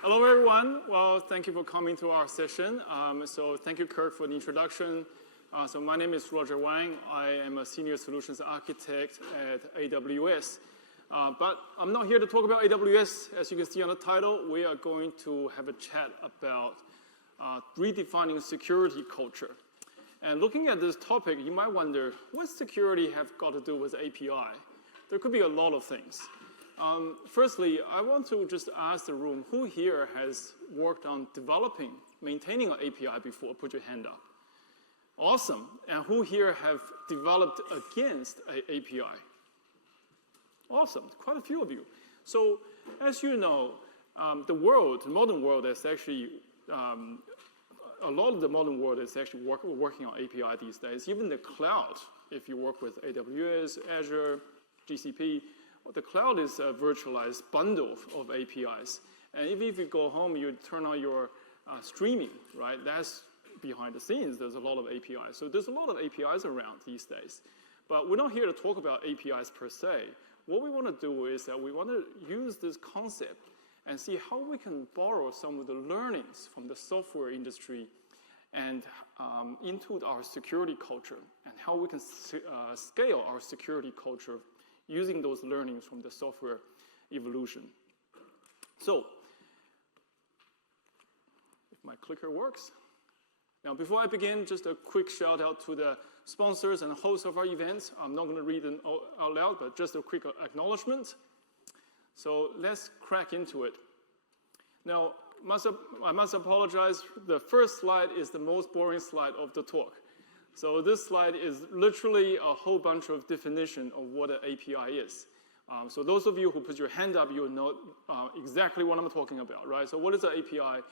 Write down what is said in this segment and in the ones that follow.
Hello, everyone. Well, thank you for coming to our session. So thank you, Kirk, for the introduction. So my name is Roger Wang. I am a senior solutions architect at AWS. But I'm not here to talk about AWS. As you can see on the title, we are going to have a chat about redefining security culture. And looking at this topic, you might wonder, what security have got to do with API? There could be a lot of things. Firstly, I want to just ask the room, who here has worked on developing, maintaining an API before? Put your hand up. Awesome. And who here have developed against an API? Awesome. Quite a few of you. So as you know, the modern world is actually, a lot of the modern world is actually working on API these days. Even the cloud, if you work with AWS, Azure, GCP, the cloud is a virtualized bundle of APIs. And even if you go home, you turn on your streaming, right? That's behind the scenes. There's a lot of APIs. So there's a lot of APIs around these days. But we're not here to talk about APIs per se. What we want to do is that we want to use this concept and see how we can borrow some of the learnings from the software industry and into our security culture, and how we can scale our security culture using those learnings from the software evolution. So, if my clicker works. Now, before I begin, just a quick shout out to the sponsors and hosts of our events. I'm not going to read them out loud, but just a quick acknowledgement. So let's crack into it. Now, I must apologize. The first slide is the most boring slide of the talk. So this slide is literally a whole bunch of definition of what an API is. So those of you who put your hand up, you will know exactly what I'm talking about, right? So what is an API?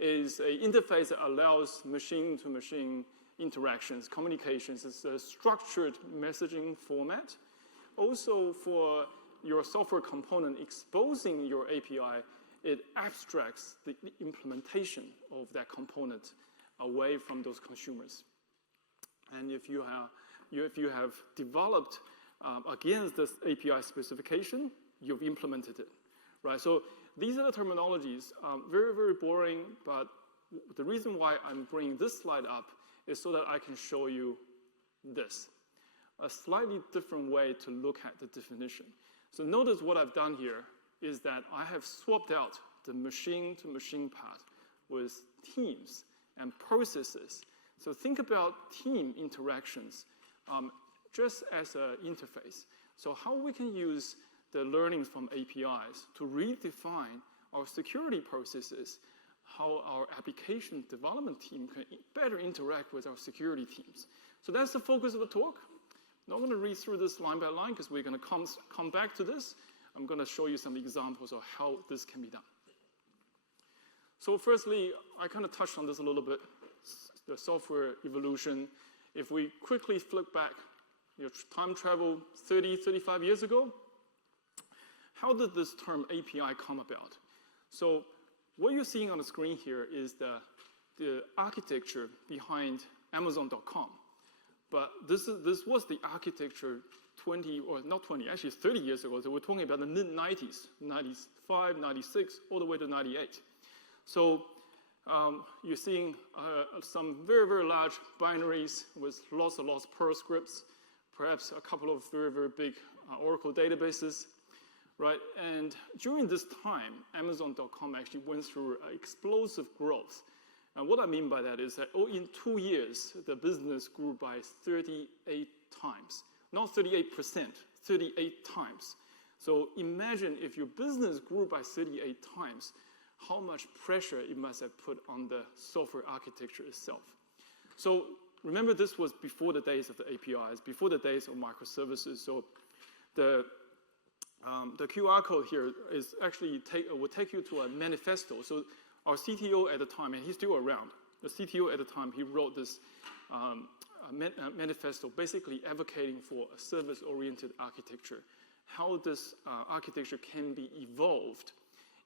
Is an interface that allows machine-to-machine interactions, communications. It's a structured messaging format. Also, for your software component exposing your API, it abstracts the implementation of that component away from those consumers. And if you have developed against this API specification, you've implemented it, right? So these are the terminologies, very, very boring, but the reason why I'm bringing this slide up is so that I can show you this, a slightly different way to look at the definition. So notice what I've done here is that I have swapped out the machine-to-machine part with teams and processes. So think about team interactions just as an interface. So how we can use the learnings from APIs to redefine our security processes, how our application development team can better interact with our security teams. So that's the focus of the talk. I'm not going to read through this line by line because we're going to come back to this. I'm going to show you some examples of how this can be done. So firstly, I kind of touched on this a little bit, the software evolution. If we quickly flip back, time travel 30, 35 years ago, how did this term API come about? So what you're seeing on the screen here is the architecture behind Amazon.com. But this was the architecture 20, or not 20, actually 30 years ago. So we're talking about the mid-90s, 95, 96, all the way to 98. So you're seeing some very, very large binaries with lots and lots of Perl scripts, perhaps a couple of very, very big Oracle databases, right? And during this time, Amazon.com actually went through explosive growth. And what I mean by that is that in 2 years, the business grew by 38 times. Not 38%, 38 times. So imagine if your business grew by 38 times, how much pressure it must have put on the software architecture itself. So remember, this was before the days of the APIs, before the days of microservices. So the QR code here is actually will take you to a manifesto. So our CTO at the time, and he's still around, the CTO at the time, he wrote this manifesto basically advocating for a service-oriented architecture, how this architecture can be evolved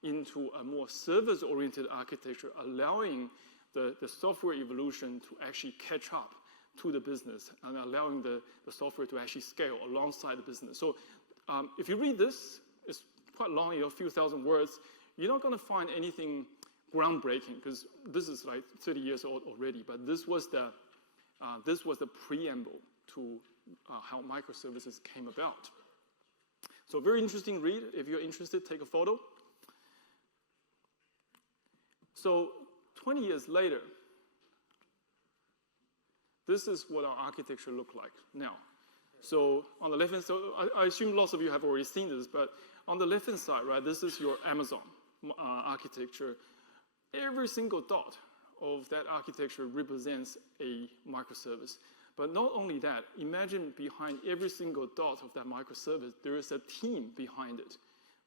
into a more service-oriented architecture, allowing the software evolution to actually catch up to the business and allowing the software to actually scale alongside the business. So if you read this, it's quite long, a few thousand words. you're not going to find anything groundbreaking, because this is like 30 years old already, but this was the preamble to how microservices came about. So very interesting read. If you're interested, take a photo. So 20 years later, this is what our architecture looked like now. So on the left-hand side, I assume lots of you have already seen this, but on the left-hand side, right, this is your Amazon architecture. Every single dot of that architecture represents a microservice. But not only that, imagine behind every single dot of that microservice, there is a team behind it,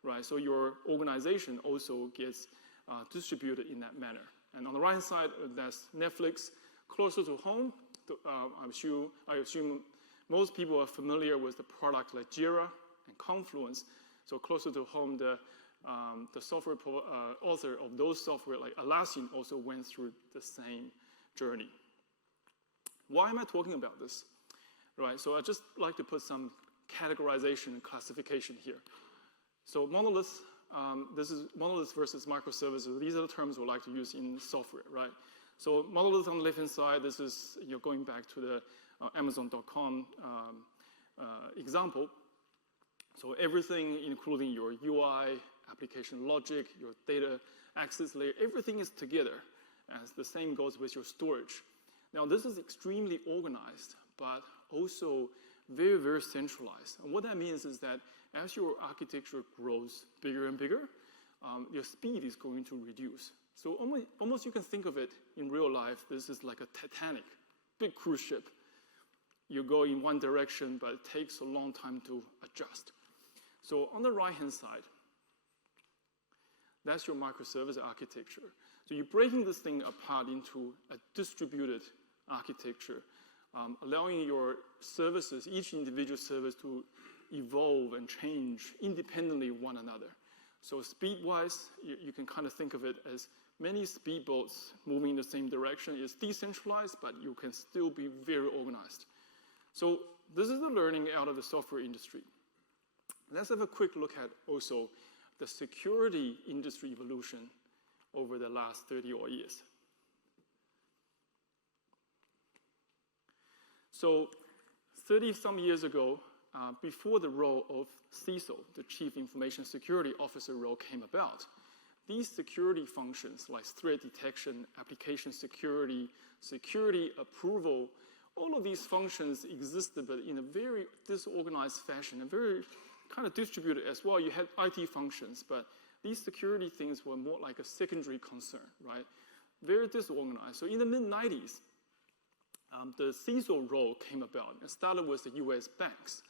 right? So your organization also gets distributed in that manner. And on the right-hand side, that's Netflix. Closer to home, I assume most people are familiar with the product like Jira and Confluence. So closer to home, the software author of those software like Atlassian also went through the same journey. Why am I talking about this? Right, so I just like to put some categorization and classification here. So monoliths, this is monoliths versus microservices. These are the terms we like to use in software, right? So monolith on the left-hand side, this is going back to the Amazon.com example. So everything, including your UI, application logic, your data access layer, everything is together. As the same goes with your storage. Now, this is extremely organized, but also very, very centralized. And what that means is that as your architecture grows bigger and bigger, your speed is going to reduce. So almost you can think of it in real life, this is like a Titanic, big cruise ship. You go in one direction, but it takes a long time to adjust. So on the right-hand side, that's your microservice architecture. So you're breaking this thing apart into a distributed architecture, allowing your services, each individual service, to evolve and change independently of one another. So speed-wise, you can kind of think of it as many speedboats moving in the same direction. It's decentralized, but you can still be very organized. So this is the learning out of the software industry. Let's have a quick look at also the security industry evolution over the last 30-odd years. So 30-some years ago, before the role of CISO, the Chief Information Security Officer role, came about, these security functions like threat detection, application security, security approval, all of these functions existed, but in a very disorganized fashion, and very kind of distributed as well. You had IT functions, but these security things were more like a secondary concern, right? Very disorganized. So in the mid-90s, the CISO role came about and started with the US banks.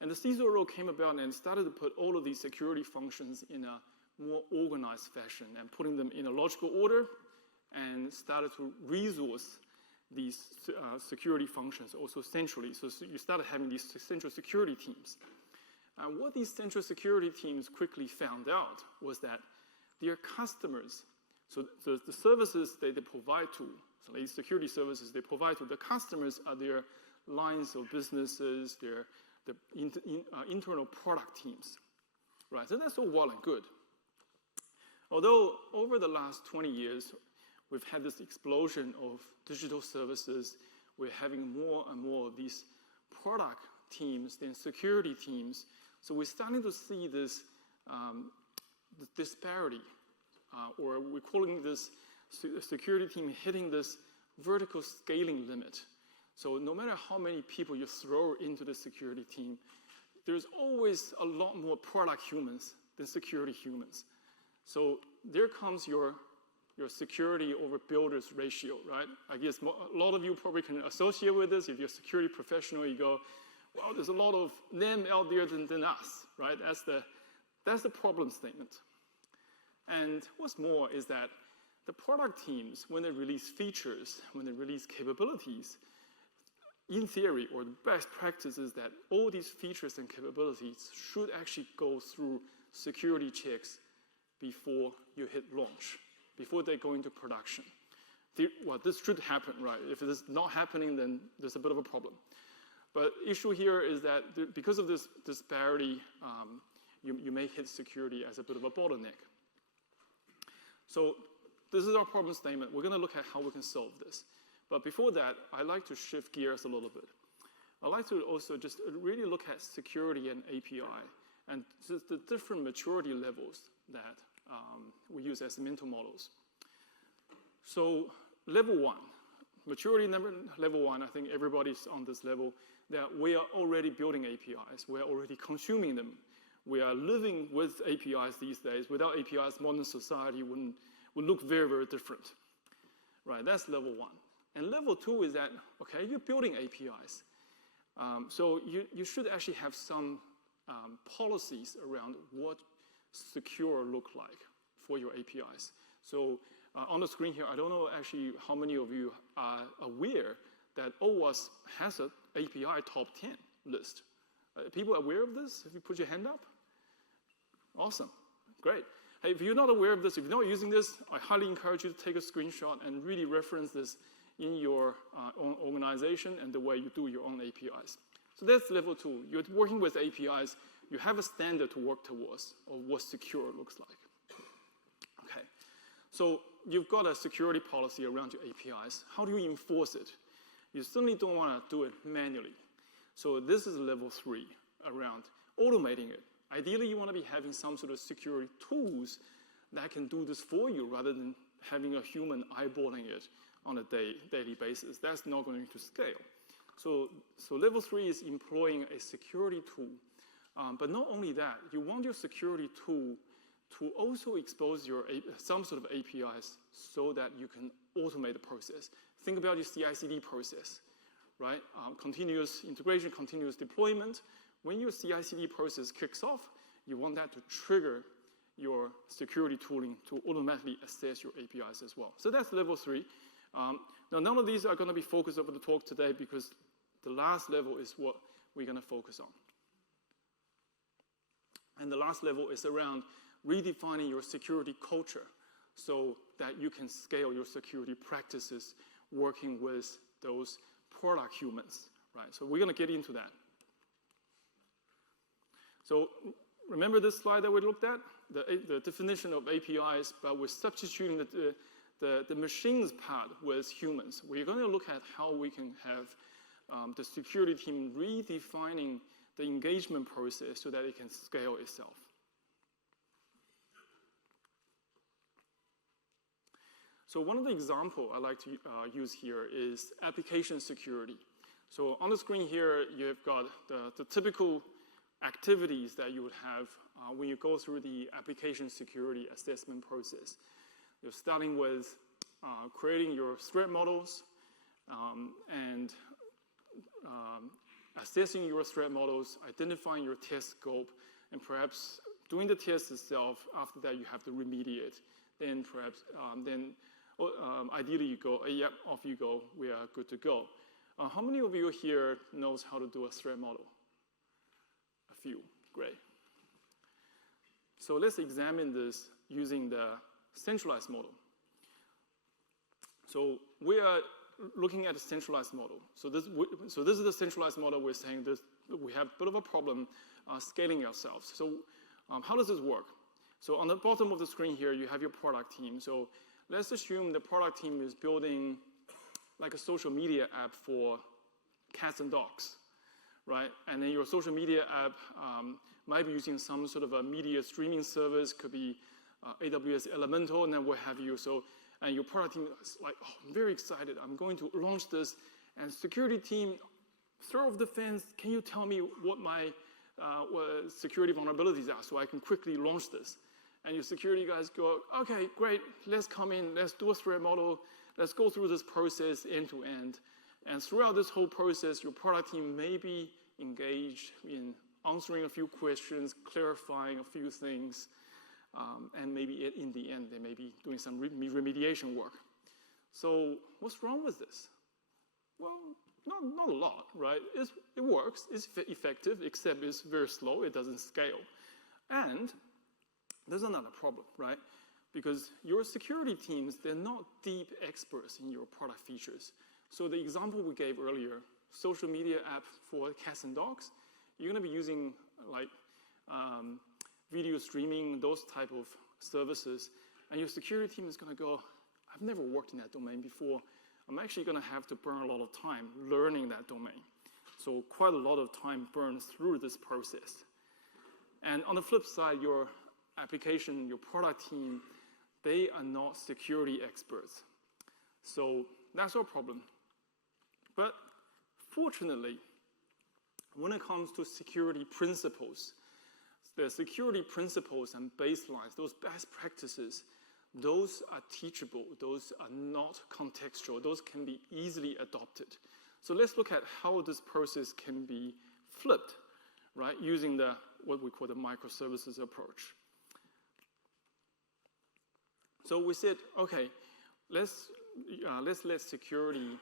And the CISO role came about and started to put all of these security functions in a more organized fashion and putting them in a logical order, and started to resource these security functions also centrally. So you started having these central security teams. And what these central security teams quickly found out was that their customers, so the services that they provide to, so these security services they provide to, the customers are their lines of businesses, their internal product teams, right? So that's all well and good. Although over the last 20 years, we've had this explosion of digital services, we're having more and more of these product teams than security teams. So we're starting to see this disparity, or we're calling this security team hitting this vertical scaling limit. So no matter how many people you throw into the security team, there's always a lot more product humans than security humans. So there comes your security over builders ratio, right? I guess a lot of you probably can associate with this. If you're a security professional, you go, well, there's a lot of them out there than us, right? That's the problem statement. And what's more is that the product teams, when they release features, when they release capabilities, in theory, or the best practice is that all these features and capabilities should actually go through security checks before you hit launch, before they go into production. Well, this should happen, right? If it is not happening, then there's a bit of a problem. But issue here is that because of this disparity, you may hit security as a bit of a bottleneck. So this is our problem statement. We're going to look at how we can solve this. But before that, I'd like to shift gears a little bit. I'd like to also just really look at security and API and just the different maturity levels that we use as mental models. So level one, maturity level one, I think everybody's on this level, that we are already building APIs. We're already consuming them. We are living with APIs these days. Without APIs, modern society would look very, very different. Right, that's level one. And level two is that, okay, you're building APIs. So you should actually have some policies around what secure look like for your APIs. So on the screen here, I don't know actually how many of you are aware that OWASP has an API top 10 list. People aware of this? If you put your hand up? Awesome, great. Hey, if you're not aware of this, if you're not using this, I highly encourage you to take a screenshot and really reference this in your own organization and the way you do your own APIs. So that's level two. You're working with APIs. You have a standard to work towards of what secure looks like. Okay, so you've got a security policy around your APIs. How do you enforce it? You certainly don't want to do it manually. So this is level three around automating it. Ideally, you want to be having some sort of security tools that can do this for you rather than having a human eyeballing it on a daily basis. That's not going to scale. So level three is employing a security tool. But not only that, you want your security tool to also expose your some sort of APIs so that you can automate the process. Think about your CI/CD process, right? Continuous integration, continuous deployment. When your CI/CD process kicks off, you want that to trigger your security tooling to automatically assess your APIs as well. So that's level three. Now, none of these are going to be focused over the talk today because the last level is what we're going to focus on. And the last level is around redefining your security culture so that you can scale your security practices working with those product humans, right? So we're going to get into that. So remember this slide that we looked at? The definition of APIs, but we're substituting the machines part with humans. We're going to look at how we can have the security team redefining the engagement process so that it can scale itself. So one of the examples I like to use here is application security. So on the screen here, you've got the typical activities that you would have when you go through the application security assessment process. You're starting with creating your threat models and assessing your threat models, identifying your test scope, and perhaps doing the test itself. After that, you have to remediate. Then perhaps, ideally you go, yep, off you go, we are good to go. How many of you here knows how to do a threat model? A few, great. So let's examine this using the centralized model. So we are looking at a centralized model. So this is the centralized model. We're saying this, we have a bit of a problem scaling ourselves. So how does this work? So on the bottom of the screen here, you have your product team. So let's assume the product team is building like a social media app for cats and dogs, right? And then your social media app might be using some sort of a media streaming service, could be AWS Elemental, and then what have you. So, and your product team is like, oh, I'm very excited. I'm going to launch this. And security team, throw off the fence. Can you tell me what my security vulnerabilities are so I can quickly launch this? And your security guys go, okay, great. Let's come in. Let's do a threat model. Let's go through this process end to end. And throughout this whole process, your product team may be engaged in answering a few questions, clarifying a few things, and maybe in the end, they may be doing some remediation work. So what's wrong with this? Well, not a lot, right? It works, it's effective, except it's very slow, it doesn't scale. And there's another problem, right? Because your security teams, they're not deep experts in your product features. So the example we gave earlier, social media app for cats and dogs, you're going to be using like video streaming, those type of services. And your security team is going to go, I've never worked in that domain before. I'm actually going to have to burn a lot of time learning that domain. So quite a lot of time burned through this process. And on the flip side, your application, your product team, they are not security experts. So that's our problem. But fortunately, when it comes to security principles, the security principles and baselines, those best practices, those are teachable, those are not contextual, those can be easily adopted. So let's look at how this process can be flipped, right, using what we call the microservices approach. So we said, okay, let's let security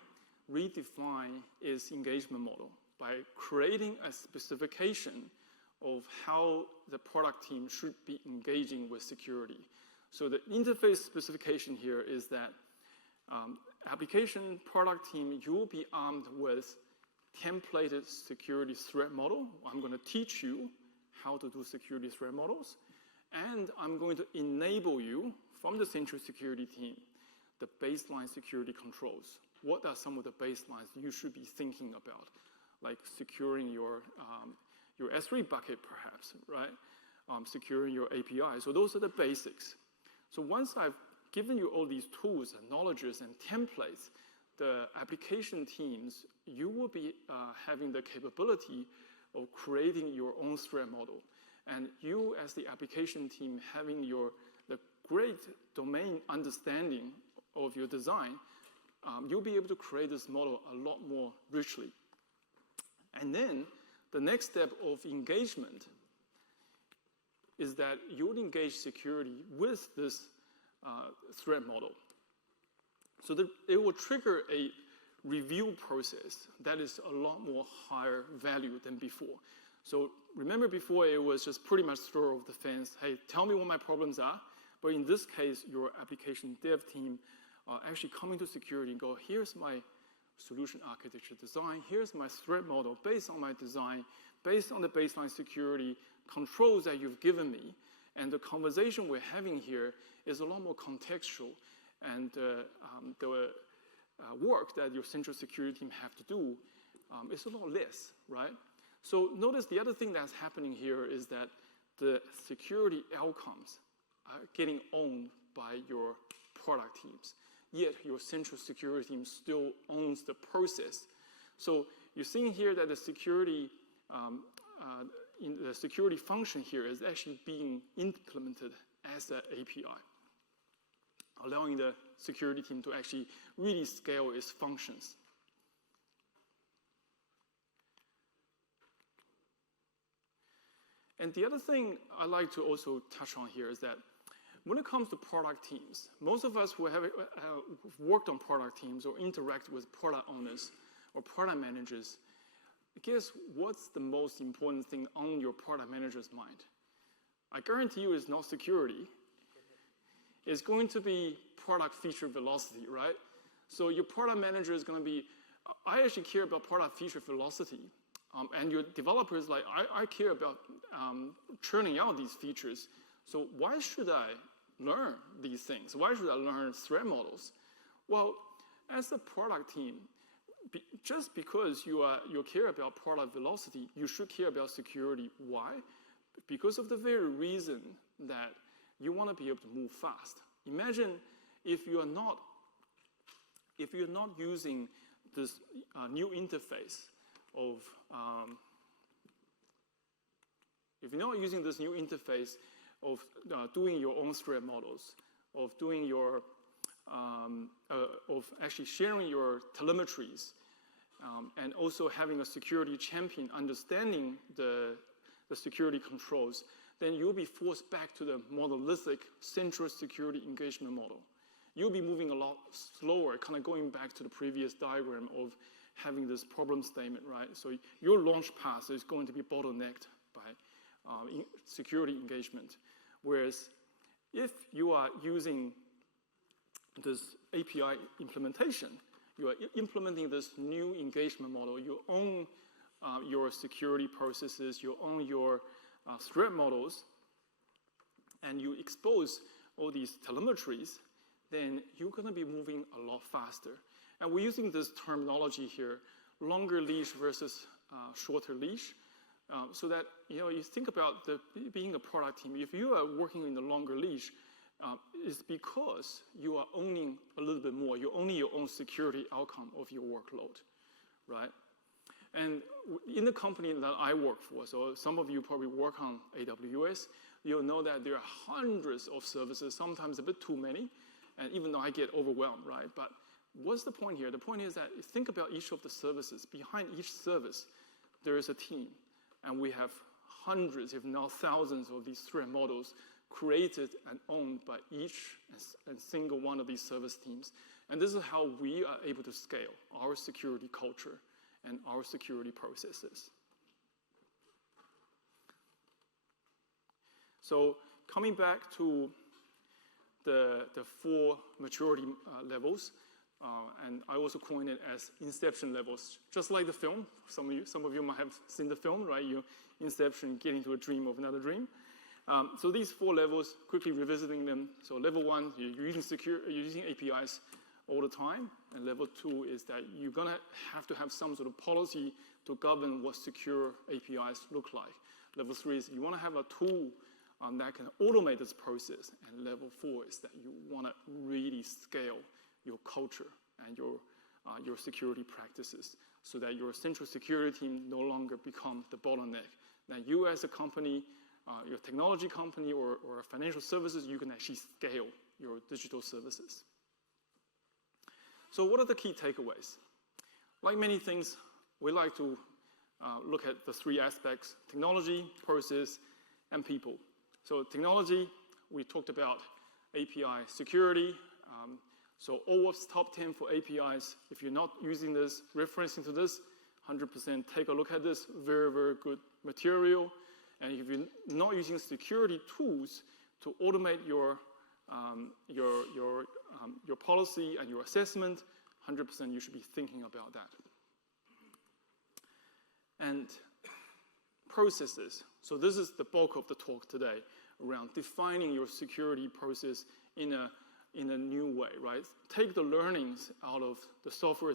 redefine its engagement model by creating a specification of how the product team should be engaging with security. So the interface specification here is that application product team, you will be armed with templated security threat model. I'm going to teach you how to do security threat models, and I'm going to enable you from the central security team the baseline security controls. What are some of the baselines you should be thinking about, like securing your S3 bucket, perhaps, right? Securing your API. So those are the basics. So once I've given you all these tools and knowledges and templates, the application teams, you will be having the capability of creating your own threat model. And you, as the application team, having the great domain understanding of your design, you'll be able to create this model a lot more richly. And then the next step of engagement is that you would engage security with this threat model. So that it will trigger a review process that is a lot more higher value than before. So remember before it was just pretty much throw over the fence, hey, tell me what my problems are. But in this case, your application dev team are actually coming to security and go, here's my solution architecture design, here's my threat model based on my design, based on the baseline security controls that you've given me. And the conversation we're having here is a lot more contextual, and the work that your central security team have to do is a lot less, right? So notice the other thing that's happening here is that the security outcomes are getting owned by your product teams, yet your central security team still owns the process. So you're seeing here that the security in the security function here is actually being implemented as an API, allowing the security team to actually really scale its functions. And the other thing I like to also touch on here is that when it comes to product teams, most of us who have worked on product teams or interact with product owners or product managers, guess what's the most important thing on your product manager's mind? I guarantee you it's not security. It's going to be product feature velocity, right? So your product manager is going to be, I actually care about product feature velocity. And your developer is like, I care about churning out these features. So why should I learn these things? Why should I learn threat models? Well, as a product team, just because you care about product velocity, you should care about security. Why? Because of the very reason that you want to be able to move fast. Imagine if you're not using this new interface of doing your own threat models, of doing your of actually sharing your telemetries, and also having a security champion understanding the security controls, then you'll be forced back to the monolithic central security engagement model. You'll be moving a lot slower, kind of going back to the previous diagram of having this problem statement, right? So your launch path is going to be bottlenecked by security engagement. Whereas if you are using this API implementation, you are implementing this new engagement model, you own your security processes, you own your threat models, and you expose all these telemetries, then you're going to be moving a lot faster. And we're using this terminology here, longer leash versus shorter leash, so that you think about being a product team. If you are working in the longer leash, it's because you are owning a little bit more. You're owning your own security outcome of your workload, right? And in the company that I work for, so some of you probably work on AWS, you'll know that there are hundreds of services, sometimes a bit too many, and even though I get overwhelmed, right? But what's the point here? The point is that you think about each of the services. Behind each service, there is a team, and we have hundreds, if not thousands, of these threat models created and owned by each and single one of these service teams. And this is how we are able to scale our security culture and our security processes. So coming back to the 4 maturity levels, and I also coin it as inception levels, just like the film. Some of you might have seen the film, right? You inception, get into a dream of another dream. So these 4 levels, quickly revisiting them. So level 1, you're using APIs all the time, and level 2 is that you're gonna have to have some sort of policy to govern what secure APIs look like. Level 3 is you wanna have a tool that can automate this process, and level 4 is that you wanna really scale your culture and your security practices so that your central security team no longer become the bottleneck. Now you as a company, your technology company or financial services, you can actually scale your digital services. So what are the key takeaways? Like many things, we like to look at the 3 aspects: technology, process, and people. So technology, we talked about API security. So OWASP top 10 for APIs. If you're not using this, referencing to this, 100% take a look at this. Very, very good material. And if you're not using security tools to automate your policy and your assessment, 100% you should be thinking about that. And processes. So this is the bulk of the talk today, around defining your security process in a new way, right? Take the learnings out of the software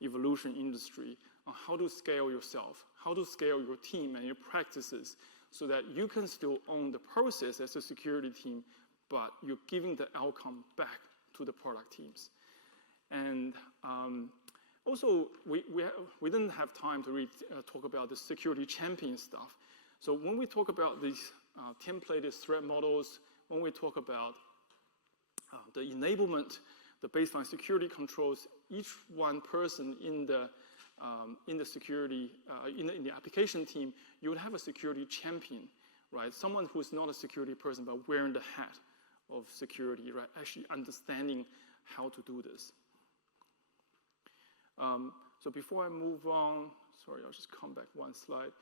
evolution industry on how to scale yourself, how to scale your team and your practices so that you can still own the process as a security team, but you're giving the outcome back to the product teams. And also, we didn't have time to really talk about the security champion stuff. So when we talk about these templated threat models, when we talk about the enablement, the baseline security controls, each one person in the security, in the application team, you would have a security champion, right? Someone who's not a security person, but wearing the hat of security, right? Actually understanding how to do this. So before I move on, sorry, I'll just come back one slide.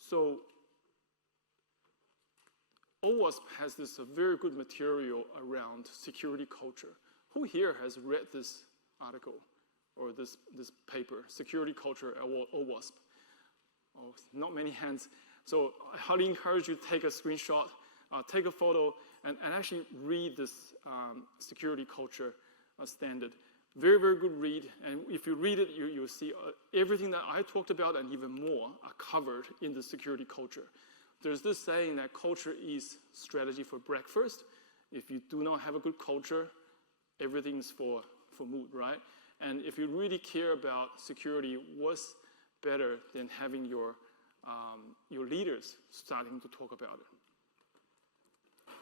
So OWASP has this very good material around security culture. Who here has read this article or this paper, Security Culture at OWASP? Oh, not many hands. So I highly encourage you to take a screenshot, take a photo, and actually read this security culture standard. Very, very good read. And if you read it, you'll see everything that I talked about and even more are covered in the security culture. There's this saying that culture is strategy for breakfast. If you do not have a good culture, everything's for mood, right? And if you really care about security, what's better than having your leaders starting to talk about it?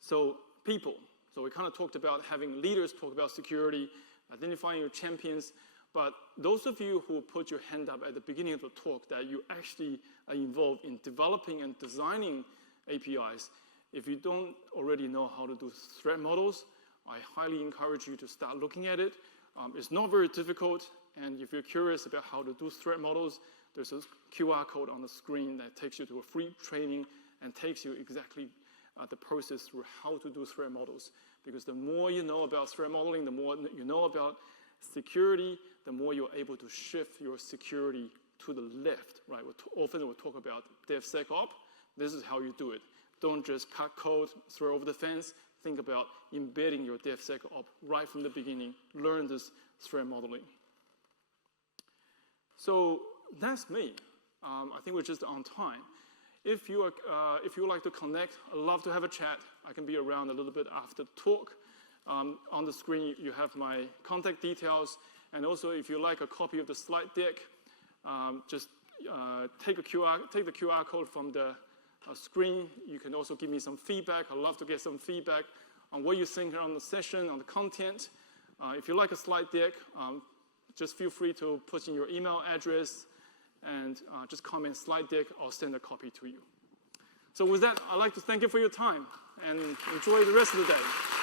So people. So we kind of talked about having leaders talk about security, identifying your champions. But those of you who put your hand up at the beginning of the talk that you actually are involved in developing and designing APIs, if you don't already know how to do threat models, I highly encourage you to start looking at it. It's not very difficult, and if you're curious about how to do threat models, there's a QR code on the screen that takes you to a free training and takes you exactly the process through how to do threat models. Because the more you know about threat modeling, the more you know about security, the more you're able to shift your security to the left, right? Often we'll talk about DevSecOps. This is how you do it. Don't just cut code, throw over the fence. Think about embedding your DevSecOps right from the beginning. Learn this threat modeling. So that's me. I think we're just on time. If you would like to connect, I'd love to have a chat. I can be around a little bit after the talk. On the screen, you have my contact details. And also, if you like a copy of the slide deck, just take the QR code from the screen. You can also give me some feedback. I'd love to get some feedback on what you think on the session, on the content. If you like a slide deck, just feel free to put in your email address and just comment slide deck. I'll send a copy to you. So with that, I'd like to thank you for your time and enjoy the rest of the day.